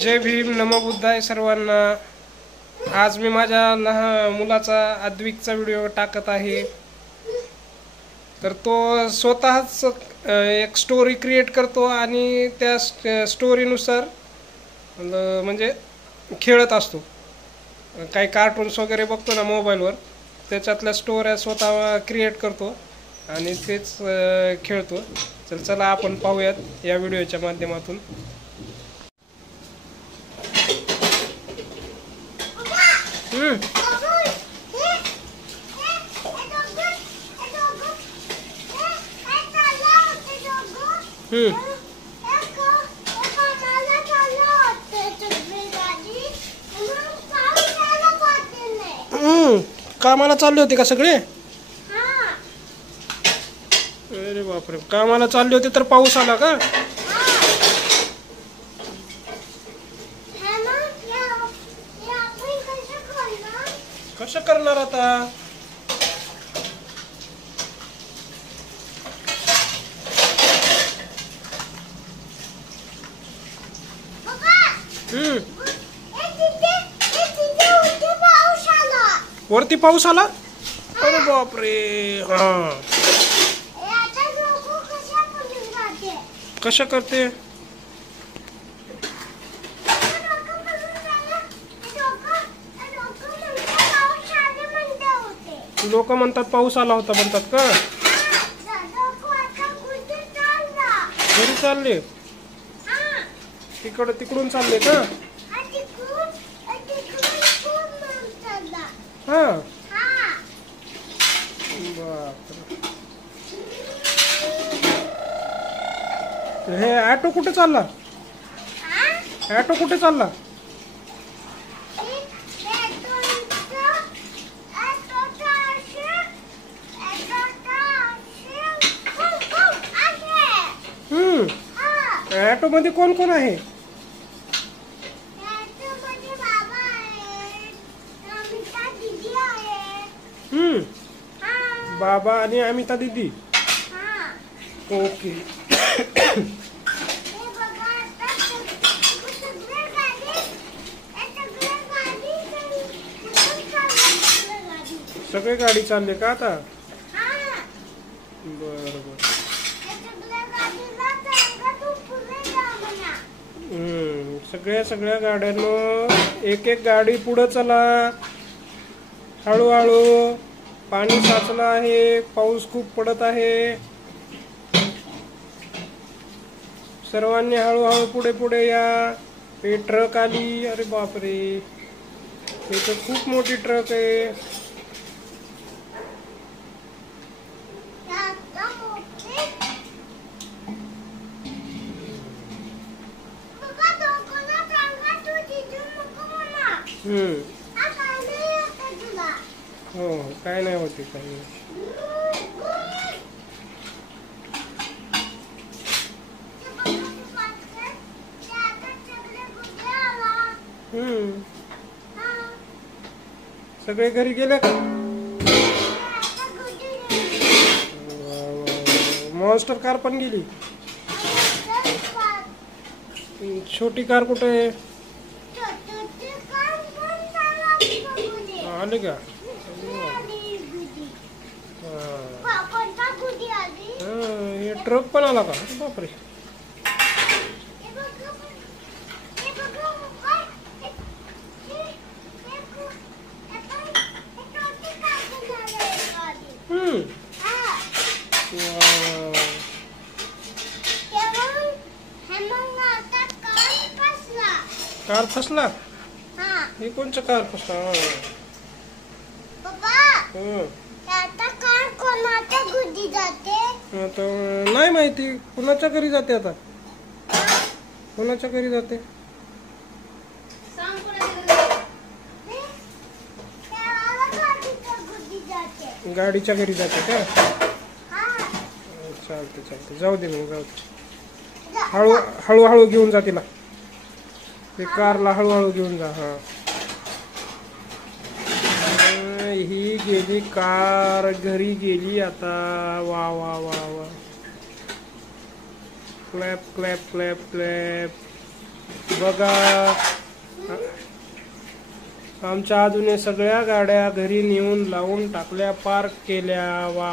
जय भीम, नमो बुद्धाय सर्वांना। आज मी माझ्या लहान मुलाचा अद्विकचा व्हिडिओ टाकत आहे। तर तो स्वतःच एक स्टोरी क्रिएट करतो आणि त्या स्टोरीनुसार म्हणजे खेळत असतो। काही कार्टून्स वगैरे बघतो ना मोबाईलवर, त्याच्यातल्या स्टोऱ्या स्वतः क्रिएट करतो आणि तेच खेळतो। चला आपण पाहूयात या व्हिडिओच्या माध्यमातून। कामाला चालले होते का सगळे? अरे बापरे, कामाला चालले होते तर पाऊस आला का? कसं करणार आता? वरती पाऊस आला? अरे बापरे। हा, कशा करते? लोक म्हणतात पाऊस आला होता म्हणतात का? घरी चालले? तिकडून चालले का? हा, हे ऑटो कुठे चालला? ऑटो कुठे चालला? ऑटो मध्ये कोण कोण आहे? बाबा आणि अमिता दीदी। ओके। सगळे गाडी चालले का आता? बरोबर। सगळ्या गाड्यांना एक एक गाडी पुढे चला। हळूहळू, पाणी साचलं आहे, पाऊस खूप पडत आहे। सर्वांनी हळूहळू पुढे या। हे ट्रक आली, अरे बापरे, हे तर खूप मोठी ट्रक आहे। हो, काय नाही होते काही। सगळे घरी गेले का? मॉन्स्टर कार पण गेली। छोटी कार कुठे आहे? आले का? हे ट्रक पण आला का? बापरे। कार फसला? हे कोणचं कार फसला? नाही माहिती, कुणाच्या घरी जाते आता? कुणाच्या घरी जाते? गाडीच्या घरी जाते का? चालते, जाऊ दे मग, जाऊ दे। हळूहळू घेऊन जा तिला, ते कारला हळूहळू घेऊन जा। हा, ही गेली कार, घरी गेली आता। वा वा वा वा, क्लॅप क्लॅप क्लॅप क्लॅप। बघा आमच्या आजूने सगळ्या गाड्या घरी नेऊन लावून टाकल्या, पार्क केल्या. वा